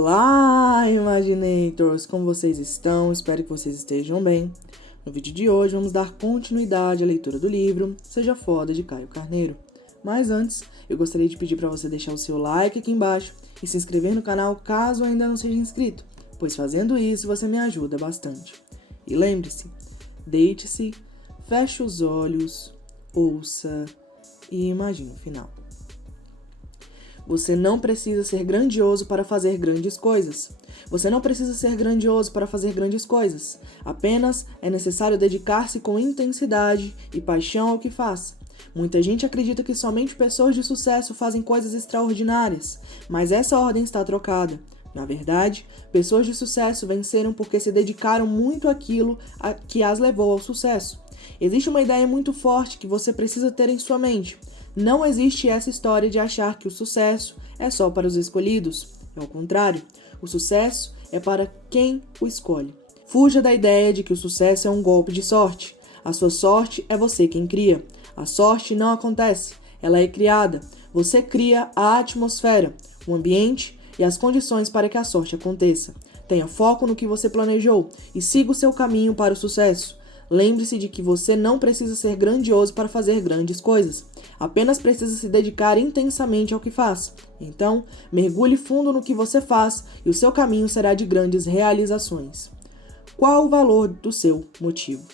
Olá, Imaginators! Como vocês estão? Espero que vocês estejam bem. No vídeo de hoje vamos dar continuidade à leitura do livro Seja Foda, de Caio Carneiro. Mas antes, eu gostaria de pedir para você deixar o seu like aqui embaixo e se inscrever no canal caso ainda não seja inscrito, pois fazendo isso você me ajuda bastante. E lembre-se, deite-se, feche os olhos, ouça e imagine o final. Você não precisa ser grandioso para fazer grandes coisas. Você não precisa ser grandioso para fazer grandes coisas. Apenas é necessário dedicar-se com intensidade e paixão ao que faz. Muita gente acredita que somente pessoas de sucesso fazem coisas extraordinárias, mas essa ordem está trocada. Na verdade, pessoas de sucesso venceram porque se dedicaram muito àquilo que as levou ao sucesso. Existe uma ideia muito forte que você precisa ter em sua mente. Não existe essa história de achar que o sucesso é só para os escolhidos. É o contrário. O sucesso é para quem o escolhe. Fuja da ideia de que o sucesso é um golpe de sorte. A sua sorte é você quem cria. A sorte não acontece. Ela é criada. Você cria a atmosfera, o ambiente e as condições para que a sorte aconteça. Tenha foco no que você planejou e siga o seu caminho para o sucesso. Lembre-se de que você não precisa ser grandioso para fazer grandes coisas. Apenas precisa se dedicar intensamente ao que faz. Então, mergulhe fundo no que você faz e o seu caminho será de grandes realizações. Qual o valor do seu motivo?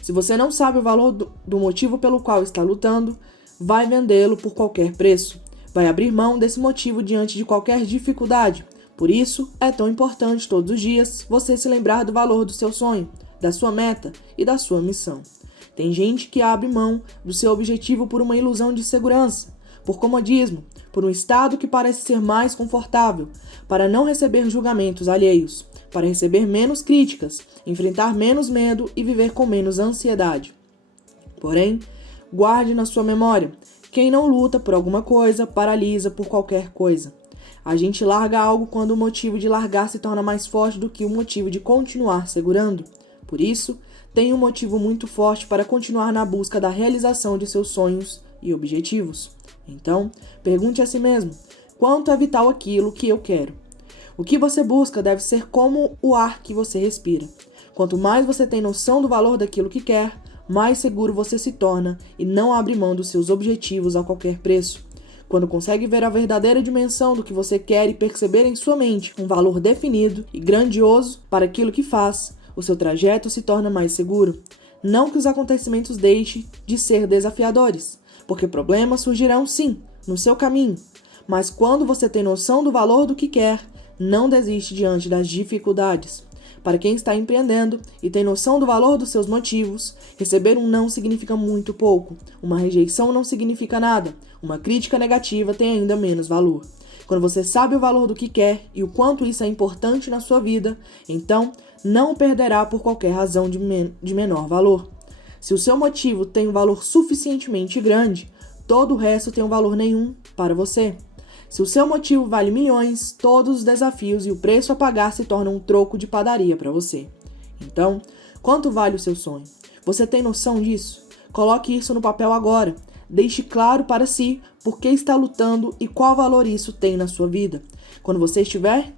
Se você não sabe o valor do motivo pelo qual está lutando, vai vendê-lo por qualquer preço. Vai abrir mão desse motivo diante de qualquer dificuldade. Por isso, é tão importante todos os dias você se lembrar do valor do seu sonho, da sua meta e da sua missão. Tem gente que abre mão do seu objetivo por uma ilusão de segurança, por comodismo, por um estado que parece ser mais confortável, para não receber julgamentos alheios, para receber menos críticas, enfrentar menos medo e viver com menos ansiedade. Porém, guarde na sua memória, quem não luta por alguma coisa, paralisa por qualquer coisa. A gente larga algo quando o motivo de largar se torna mais forte do que o motivo de continuar segurando. Por isso, tenha um motivo muito forte para continuar na busca da realização de seus sonhos e objetivos. Então, pergunte a si mesmo, quanto é vital aquilo que eu quero? O que você busca deve ser como o ar que você respira. Quanto mais você tem noção do valor daquilo que quer, mais seguro você se torna e não abre mão dos seus objetivos a qualquer preço. Quando consegue ver a verdadeira dimensão do que você quer e perceber em sua mente um valor definido e grandioso para aquilo que faz, o seu trajeto se torna mais seguro. Não que os acontecimentos deixem de ser desafiadores, porque problemas surgirão sim, no seu caminho. Mas quando você tem noção do valor do que quer, não desiste diante das dificuldades. Para quem está empreendendo e tem noção do valor dos seus motivos, receber um não significa muito pouco, uma rejeição não significa nada, uma crítica negativa tem ainda menos valor. Quando você sabe o valor do que quer e o quanto isso é importante na sua vida, então não o perderá por qualquer razão de menor valor. Se o seu motivo tem um valor suficientemente grande, todo o resto tem um valor nenhum para você. Se o seu motivo vale milhões, todos os desafios e o preço a pagar se tornam um troco de padaria para você. Então, quanto vale o seu sonho? Você tem noção disso? Coloque isso no papel agora. Deixe claro para si por que está lutando e qual valor isso tem na sua vida. Quando você estiver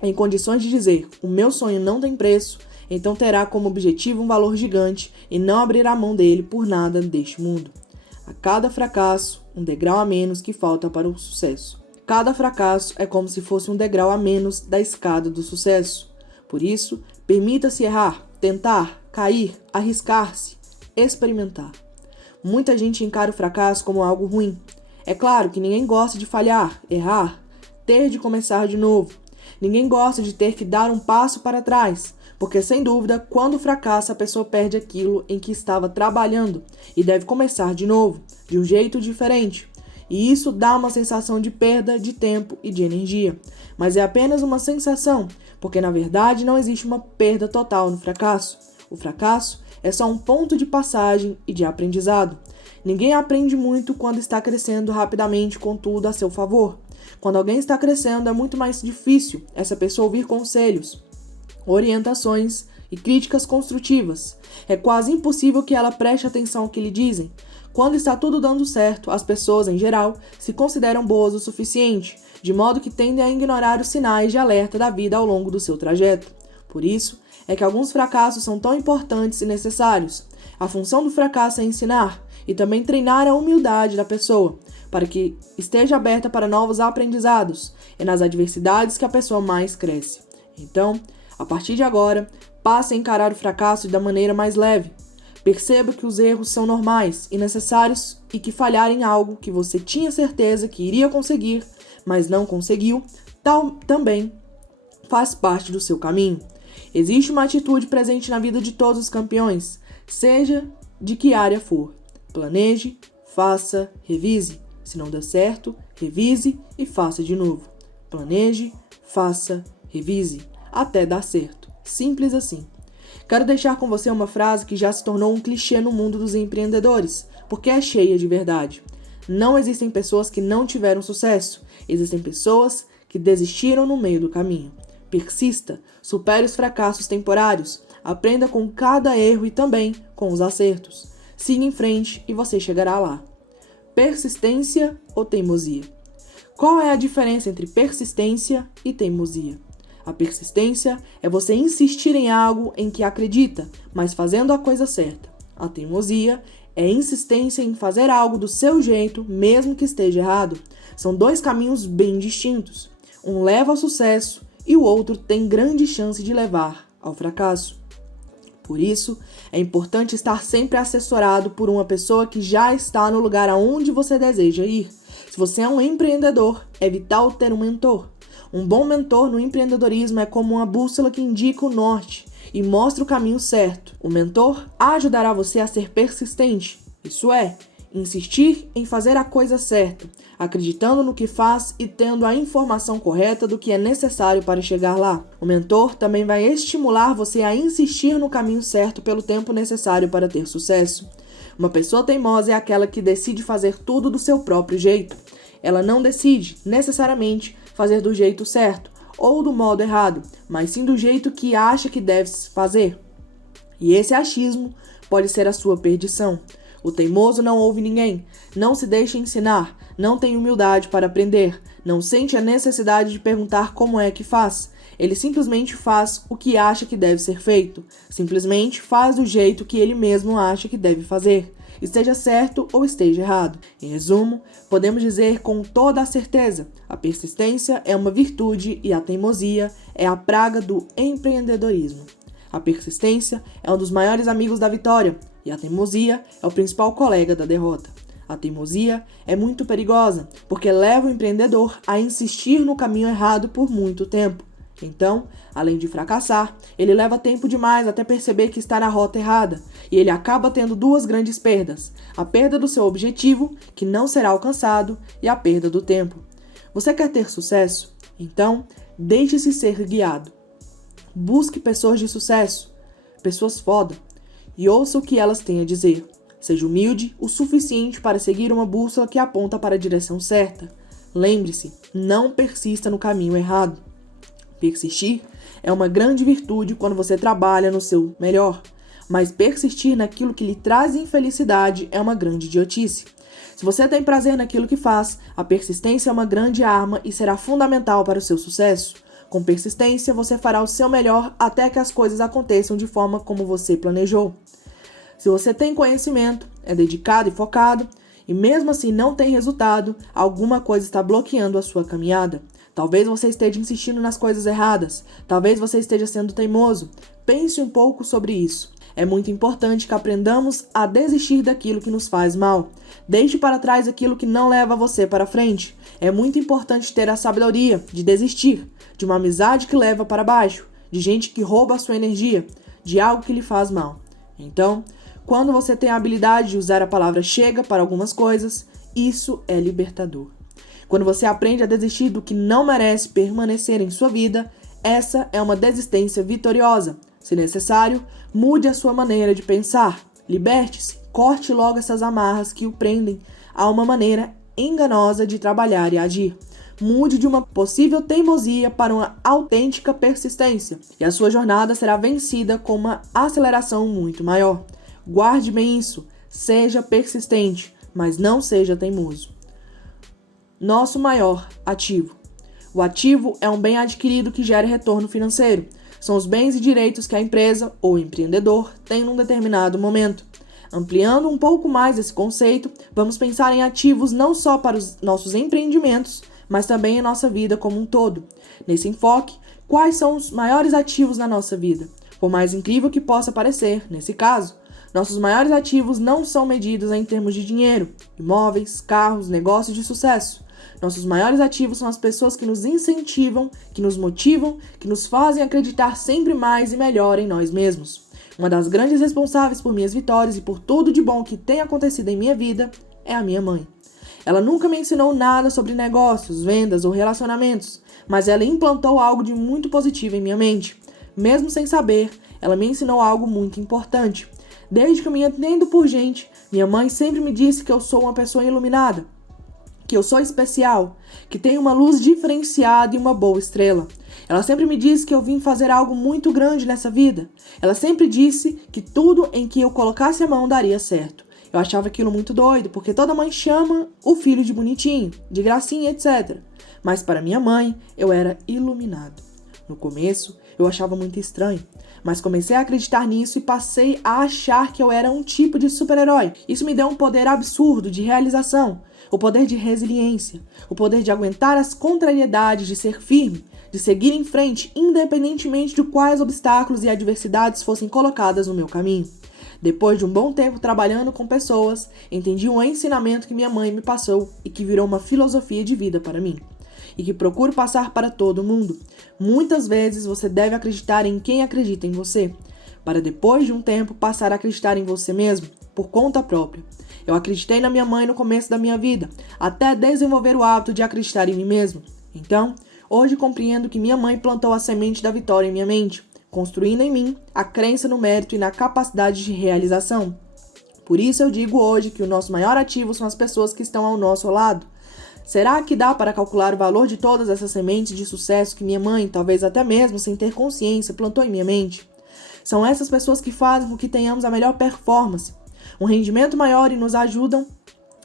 em condições de dizer, o meu sonho não tem preço, então terá como objetivo um valor gigante e não abrirá mão dele por nada deste mundo. A cada fracasso, um degrau a menos que falta para o sucesso. Cada fracasso é como se fosse um degrau a menos da escada do sucesso. Por isso, permita-se errar, tentar, cair, arriscar-se, experimentar. Muita gente encara o fracasso como algo ruim. É claro que ninguém gosta de falhar, errar, ter de começar de novo. Ninguém gosta de ter que dar um passo para trás, porque sem dúvida, quando fracassa, a pessoa perde aquilo em que estava trabalhando e deve começar de novo, de um jeito diferente. E isso dá uma sensação de perda de tempo e de energia. Mas é apenas uma sensação, porque na verdade não existe uma perda total no fracasso. O fracasso é só um ponto de passagem e de aprendizado. Ninguém aprende muito quando está crescendo rapidamente com tudo a seu favor. Quando alguém está crescendo, é muito mais difícil essa pessoa ouvir conselhos, orientações e críticas construtivas. É quase impossível que ela preste atenção ao que lhe dizem. Quando está tudo dando certo, as pessoas, em geral, se consideram boas o suficiente, de modo que tendem a ignorar os sinais de alerta da vida ao longo do seu trajeto. Por isso, é que alguns fracassos são tão importantes e necessários. A função do fracasso é ensinar e também treinar a humildade da pessoa, para que esteja aberta para novos aprendizados. É nas adversidades que a pessoa mais cresce. Então, a partir de agora, passe a encarar o fracasso da maneira mais leve. Perceba que os erros são normais e necessários e que falhar em algo que você tinha certeza que iria conseguir, mas não conseguiu, também faz parte do seu caminho. Existe uma atitude presente na vida de todos os campeões, seja de que área for. Planeje, faça, revise. Se não der certo, revise e faça de novo. Planeje, faça, revise, até dar certo. Simples assim. Quero deixar com você uma frase que já se tornou um clichê no mundo dos empreendedores, porque é cheia de verdade. Não existem pessoas que não tiveram sucesso. Existem pessoas que desistiram no meio do caminho. Persista, supere os fracassos temporários, aprenda com cada erro e também com os acertos. Siga em frente e você chegará lá. Persistência ou teimosia? Qual é a diferença entre persistência e teimosia? A persistência é você insistir em algo em que acredita, mas fazendo a coisa certa. A teimosia é insistência em fazer algo do seu jeito, mesmo que esteja errado. São dois caminhos bem distintos. Um leva ao sucesso e o outro tem grande chance de levar ao fracasso. Por isso, é importante estar sempre assessorado por uma pessoa que já está no lugar aonde você deseja ir. Se você é um empreendedor, é vital ter um mentor. Um bom mentor no empreendedorismo é como uma bússola que indica o norte e mostra o caminho certo. O mentor ajudará você a ser persistente, isso é, insistir em fazer a coisa certa, acreditando no que faz e tendo a informação correta do que é necessário para chegar lá. O mentor também vai estimular você a insistir no caminho certo pelo tempo necessário para ter sucesso. Uma pessoa teimosa é aquela que decide fazer tudo do seu próprio jeito. Ela não decide, necessariamente, fazer do jeito certo ou do modo errado, mas sim do jeito que acha que deve fazer. E esse achismo pode ser a sua perdição. O teimoso não ouve ninguém, não se deixa ensinar, não tem humildade para aprender, não sente a necessidade de perguntar como é que faz. Ele simplesmente faz o que acha que deve ser feito, simplesmente faz do jeito que ele mesmo acha que deve fazer, esteja certo ou esteja errado. Em resumo, podemos dizer com toda a certeza, a persistência é uma virtude e a teimosia é a praga do empreendedorismo. A persistência é um dos maiores amigos da vitória e a teimosia é o principal colega da derrota. A teimosia é muito perigosa porque leva o empreendedor a insistir no caminho errado por muito tempo. Então, além de fracassar, ele leva tempo demais até perceber que está na rota errada e ele acaba tendo duas grandes perdas: a perda do seu objetivo, que não será alcançado, e a perda do tempo. Você quer ter sucesso? Então, deixe-se ser guiado. Busque pessoas de sucesso, pessoas foda, e ouça o que elas têm a dizer. Seja humilde o suficiente para seguir uma bússola que aponta para a direção certa. Lembre-se, não persista no caminho errado. Persistir é uma grande virtude quando você trabalha no seu melhor, mas persistir naquilo que lhe traz infelicidade é uma grande idiotice. Se você tem prazer naquilo que faz, a persistência é uma grande arma e será fundamental para o seu sucesso. Com persistência, você fará o seu melhor até que as coisas aconteçam de forma como você planejou. Se você tem conhecimento, é dedicado e focado, e mesmo assim não tem resultado, alguma coisa está bloqueando a sua caminhada. Talvez você esteja insistindo nas coisas erradas, talvez você esteja sendo teimoso. Pense um pouco sobre isso. É muito importante que aprendamos a desistir daquilo que nos faz mal. Deixe para trás aquilo que não leva você para frente. É muito importante ter a sabedoria de desistir de uma amizade que leva para baixo, de gente que rouba a sua energia, de algo que lhe faz mal. Então, quando você tem a habilidade de usar a palavra chega para algumas coisas, isso é libertador. Quando você aprende a desistir do que não merece permanecer em sua vida, essa é uma desistência vitoriosa. Se necessário, mude a sua maneira de pensar. Liberte-se, corte logo essas amarras que o prendem a uma maneira enganosa de trabalhar e agir. Mude de uma possível teimosia para uma autêntica persistência, e a sua jornada será vencida com uma aceleração muito maior. Guarde bem isso. Seja persistente, mas não seja teimoso. Nosso maior ativo. O ativo é um bem adquirido que gera retorno financeiro. São os bens e direitos que a empresa ou empreendedor tem num determinado momento. Ampliando um pouco mais esse conceito, vamos pensar em ativos não só para os nossos empreendimentos, mas também em nossa vida como um todo. Nesse enfoque, quais são os maiores ativos na nossa vida? Por mais incrível que possa parecer, nesse caso, nossos maiores ativos não são medidos em termos de dinheiro, imóveis, carros, negócios de sucesso. Nossos maiores ativos são as pessoas que nos incentivam, que nos motivam, que nos fazem acreditar sempre mais e melhor em nós mesmos. Uma das grandes responsáveis por minhas vitórias e por tudo de bom que tem acontecido em minha vida é a minha mãe. Ela nunca me ensinou nada sobre negócios, vendas ou relacionamentos, mas ela implantou algo de muito positivo em minha mente. Mesmo sem saber, ela me ensinou algo muito importante. Desde que eu me entendo por gente, minha mãe sempre me disse que eu sou uma pessoa iluminada, que eu sou especial, que tenho uma luz diferenciada e uma boa estrela. Ela sempre me disse que eu vim fazer algo muito grande nessa vida. Ela sempre disse que tudo em que eu colocasse a mão daria certo. Eu achava aquilo muito doido, porque toda mãe chama o filho de bonitinho, de gracinha, etc. Mas para minha mãe, eu era iluminado. No começo, eu achava muito estranho, mas comecei a acreditar nisso e passei a achar que eu era um tipo de super-herói. Isso me deu um poder absurdo de realização, o poder de resiliência, o poder de aguentar as contrariedades, de ser firme, de seguir em frente, independentemente de quais obstáculos e adversidades fossem colocadas no meu caminho. Depois de um bom tempo trabalhando com pessoas, entendi um ensinamento que minha mãe me passou e que virou uma filosofia de vida para mim, e que procuro passar para todo mundo. Muitas vezes você deve acreditar em quem acredita em você, para depois de um tempo passar a acreditar em você mesmo, por conta própria. Eu acreditei na minha mãe no começo da minha vida, até desenvolver o hábito de acreditar em mim mesmo. Então, hoje compreendo que minha mãe plantou a semente da vitória em minha mente, construindo em mim a crença no mérito e na capacidade de realização. Por isso eu digo hoje que o nosso maior ativo são as pessoas que estão ao nosso lado. Será que dá para calcular o valor de todas essas sementes de sucesso que minha mãe, talvez até mesmo sem ter consciência, plantou em minha mente? São essas pessoas que fazem com que tenhamos a melhor performance, um rendimento maior e nos ajudam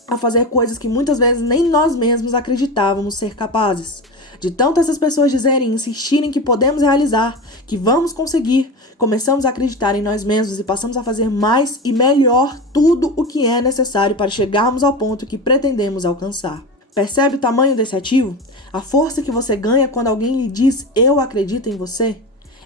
a fazer coisas que muitas vezes nem nós mesmos acreditávamos ser capazes. De tanto essas pessoas dizerem e insistirem que podemos realizar, que vamos conseguir, começamos a acreditar em nós mesmos e passamos a fazer mais e melhor tudo o que é necessário para chegarmos ao ponto que pretendemos alcançar. Percebe o tamanho desse ativo? A força que você ganha quando alguém lhe diz "eu acredito em você"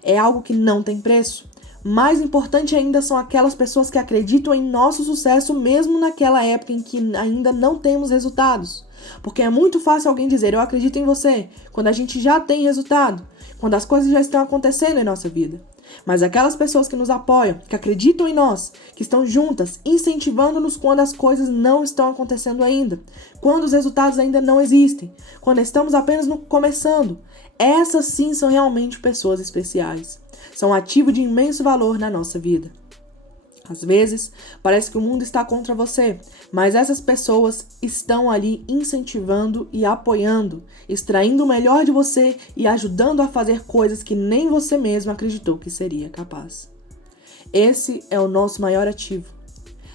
é algo que não tem preço. Mais importante ainda são aquelas pessoas que acreditam em nosso sucesso mesmo naquela época em que ainda não temos resultados. Porque é muito fácil alguém dizer "eu acredito em você" quando a gente já tem resultado, quando as coisas já estão acontecendo em nossa vida. Mas aquelas pessoas que nos apoiam, que acreditam em nós, que estão juntas, incentivando-nos quando as coisas não estão acontecendo ainda, quando os resultados ainda não existem, quando estamos apenas começando, essas sim são realmente pessoas especiais. São um ativo de imenso valor na nossa vida. Às vezes, parece que o mundo está contra você, mas essas pessoas estão ali incentivando e apoiando, extraindo o melhor de você e ajudando a fazer coisas que nem você mesmo acreditou que seria capaz. Esse é o nosso maior ativo,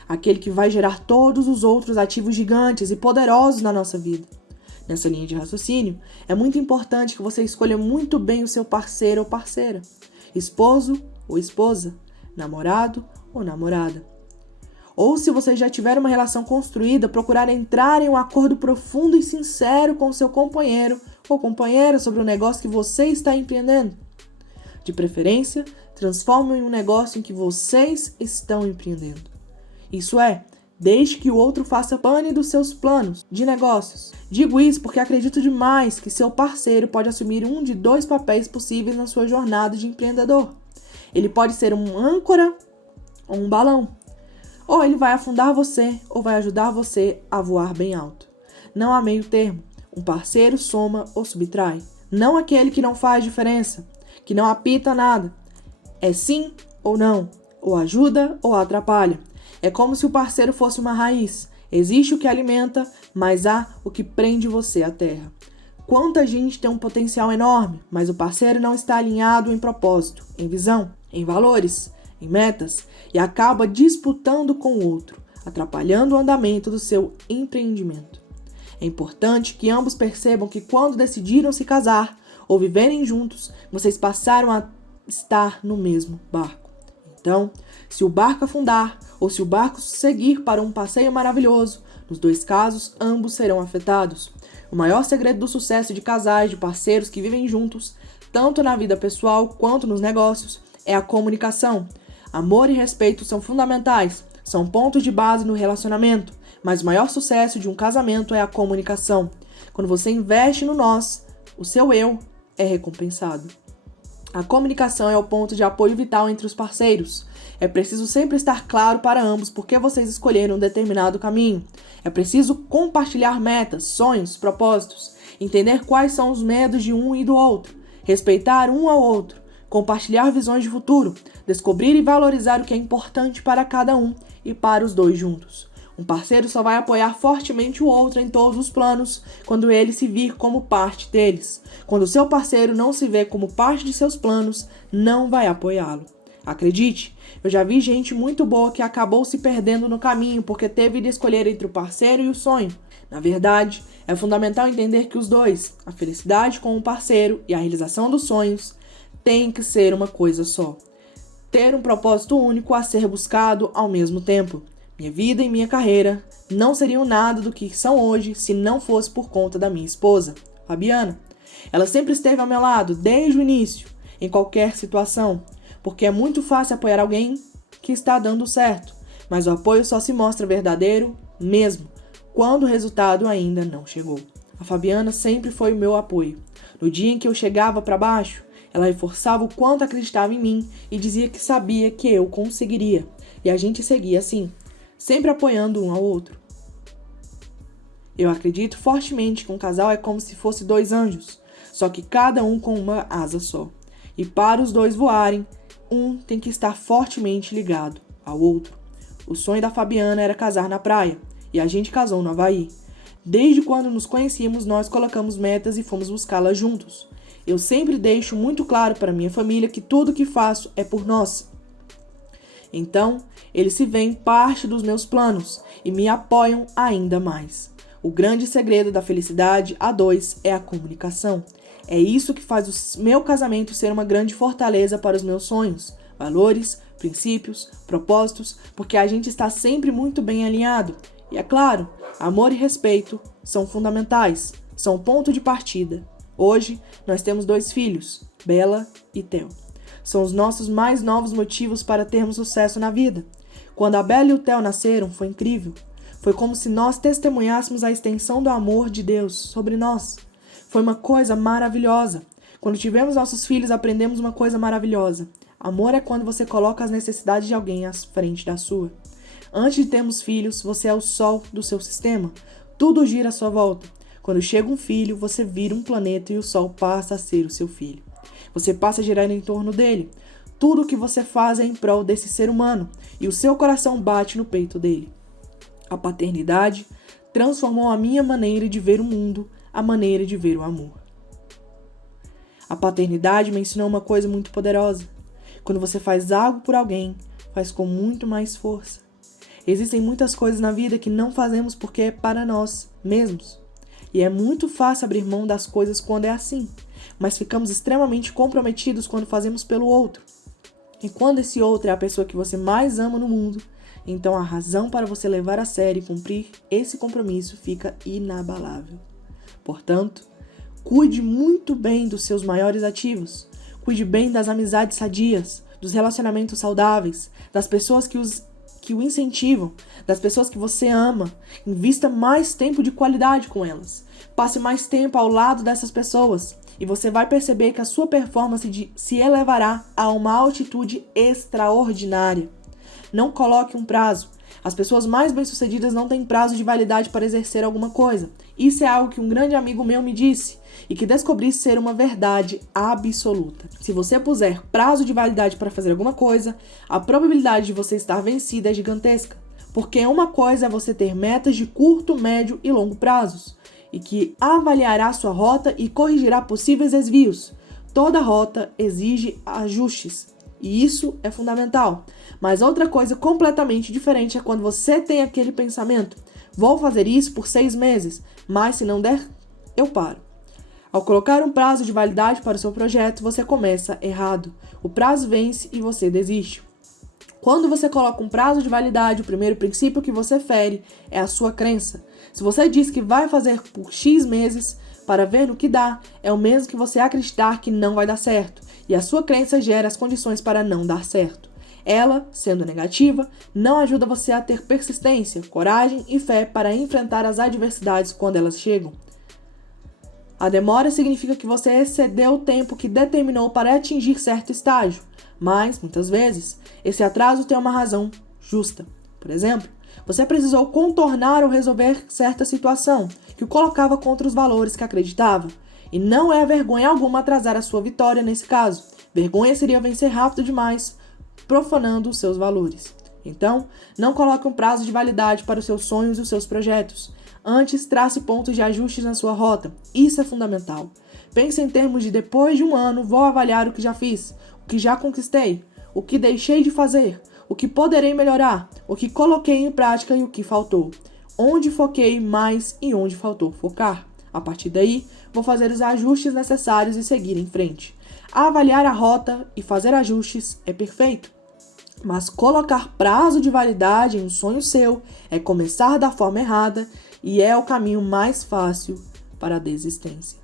aquele que vai gerar todos os outros ativos gigantes e poderosos na nossa vida. Nessa linha de raciocínio, é muito importante que você escolha muito bem o seu parceiro ou parceira, esposo ou esposa, namorado ou namorada. Ou se você já tiver uma relação construída, procurar entrar em um acordo profundo e sincero com o seu companheiro ou companheira sobre o negócio que você está empreendendo. De preferência, transforme em um negócio em que vocês estão empreendendo. Isso é, desde que o outro faça pane dos seus planos de negócios. Digo isso porque acredito demais que seu parceiro pode assumir um de dois papéis possíveis na sua jornada de empreendedor. Ele pode ser um âncora ou um balão. Ou ele vai afundar você, ou vai ajudar você a voar bem alto. Não há meio termo. Um parceiro soma ou subtrai. Não aquele que não faz diferença, que não apita nada. É sim ou não, ou ajuda ou atrapalha. É como se o parceiro fosse uma raiz. Existe o que alimenta, mas há o que prende você à terra. quanta gente tem um potencial enorme, mas o parceiro não está alinhado em propósito, em visão, em valores, em metas e acaba disputando com o outro, atrapalhando o andamento do seu empreendimento. É importante que ambos percebam que quando decidiram se casar ou viverem juntos, vocês passaram a estar no mesmo barco. Então, se o barco afundar ou se o barco seguir para um passeio maravilhoso, nos dois casos, ambos serão afetados. O maior segredo do sucesso de casais, de parceiros que vivem juntos, tanto na vida pessoal quanto nos negócios, é a comunicação. Amor e respeito são fundamentais, são pontos de base no relacionamento, mas o maior sucesso de um casamento é a comunicação. Quando você investe no nós, o seu eu é recompensado. A comunicação é o ponto de apoio vital entre os parceiros. É preciso sempre estar claro para ambos por que vocês escolheram um determinado caminho. É preciso compartilhar metas, sonhos, propósitos, entender quais são os medos de um e do outro, respeitar um ao outro, compartilhar visões de futuro, descobrir e valorizar o que é importante para cada um e para os dois juntos. Um parceiro só vai apoiar fortemente o outro em todos os planos quando ele se vir como parte deles. Quando o seu parceiro não se vê como parte de seus planos, não vai apoiá-lo. Acredite, eu já vi gente muito boa que acabou se perdendo no caminho porque teve de escolher entre o parceiro e o sonho. Na verdade, é fundamental entender que os dois, a felicidade com o parceiro e a realização dos sonhos, têm que ser uma coisa só. Ter um propósito único a ser buscado ao mesmo tempo. Minha vida e minha carreira não seriam nada do que são hoje se não fosse por conta da minha esposa, Fabiana. Ela sempre esteve ao meu lado, desde o início, em qualquer situação, porque é muito fácil apoiar alguém que está dando certo, mas o apoio só se mostra verdadeiro mesmo quando o resultado ainda não chegou. A Fabiana sempre foi o meu apoio. No dia em que eu chegava para baixo, ela reforçava o quanto acreditava em mim e dizia que sabia que eu conseguiria. E a gente seguia assim, sempre apoiando um ao outro. Eu acredito fortemente que um casal é como se fosse dois anjos, só que cada um com uma asa só. E para os dois voarem, um tem que estar fortemente ligado ao outro. O sonho da Fabiana era casar na praia, e a gente casou no Havaí. Desde quando nos conhecíamos, nós colocamos metas e fomos buscá-las juntos. Eu sempre deixo muito claro para minha família que tudo que faço é por nós. Então, eles se veem parte dos meus planos e me apoiam ainda mais. O grande segredo da felicidade a dois é a comunicação. É isso que faz o meu casamento ser uma grande fortaleza para os meus sonhos, valores, princípios, propósitos, porque a gente está sempre muito bem alinhado. E é claro, amor e respeito são fundamentais, são o ponto de partida. Hoje, nós temos 2 filhos, Bela e Theo. São os nossos mais novos motivos para termos sucesso na vida. Quando a Bela e o Theo nasceram, foi incrível. Foi como se nós testemunhássemos a extensão do amor de Deus sobre nós. Foi uma coisa maravilhosa. Quando tivemos nossos filhos, aprendemos uma coisa maravilhosa. Amor é quando você coloca as necessidades de alguém à frente da sua. Antes de termos filhos, você é o sol do seu sistema. Tudo gira à sua volta. Quando chega um filho, você vira um planeta e o sol passa a ser o seu filho. Você passa a girar em torno dele. Tudo o que você faz é em prol desse ser humano e o seu coração bate no peito dele. A paternidade transformou a minha maneira de ver o mundo, a maneira de ver o amor. A paternidade me ensinou uma coisa muito poderosa. Quando você faz algo por alguém, faz com muito mais força. Existem muitas coisas na vida que não fazemos porque é para nós mesmos. E é muito fácil abrir mão das coisas quando é assim, mas ficamos extremamente comprometidos quando fazemos pelo outro. E quando esse outro é a pessoa que você mais ama no mundo, então a razão para você levar a sério e cumprir esse compromisso fica inabalável. Portanto, cuide muito bem dos seus maiores ativos. Cuide bem das amizades sadias, dos relacionamentos saudáveis, das pessoas que o incentivam, das pessoas que você ama. Invista mais tempo de qualidade com elas. Passe mais tempo ao lado dessas pessoas e você vai perceber que a sua performance se elevará a uma altitude extraordinária. Não coloque um prazo. As pessoas mais bem-sucedidas não têm prazo de validade para exercer alguma coisa. Isso é algo que um grande amigo meu me disse e que descobri ser uma verdade absoluta. Se você puser prazo de validade para fazer alguma coisa, a probabilidade de você estar vencida é gigantesca. Porque uma coisa é você ter metas de curto, médio e longo prazos. e que avaliará sua rota e corrigirá possíveis desvios. Toda rota exige ajustes, e isso é fundamental. Mas outra coisa completamente diferente é quando você tem aquele pensamento: vou fazer isso por 6 meses, mas se não der, eu paro. Ao colocar um prazo de validade para o seu projeto, você começa errado. O prazo vence e você desiste. Quando você coloca um prazo de validade, o primeiro princípio que você fere é a sua crença. Se você diz que vai fazer por X meses para ver no que dá, é o mesmo que você acreditar que não vai dar certo. E a sua crença gera as condições para não dar certo. Ela, sendo negativa, não ajuda você a ter persistência, coragem e fé para enfrentar as adversidades quando elas chegam. A demora significa que você excedeu o tempo que determinou para atingir certo estágio, mas, muitas vezes, esse atraso tem uma razão justa. Por exemplo, você precisou contornar ou resolver certa situação que o colocava contra os valores que acreditava. E não é vergonha alguma atrasar a sua vitória nesse caso. Vergonha seria vencer rápido demais, profanando os seus valores. Então, não coloque um prazo de validade para os seus sonhos e os seus projetos. Antes, trace pontos de ajustes na sua rota. Isso é fundamental. Pense em termos de depois de um ano, vou avaliar o que já fiz, o que já conquistei, o que deixei de fazer, o que poderei melhorar, o que coloquei em prática e o que faltou, onde foquei mais e onde faltou focar. A partir daí, vou fazer os ajustes necessários e seguir em frente. Avaliar a rota e fazer ajustes é perfeito. Mas colocar prazo de validade em um sonho seu é começar da forma errada e é o caminho mais fácil para a desistência.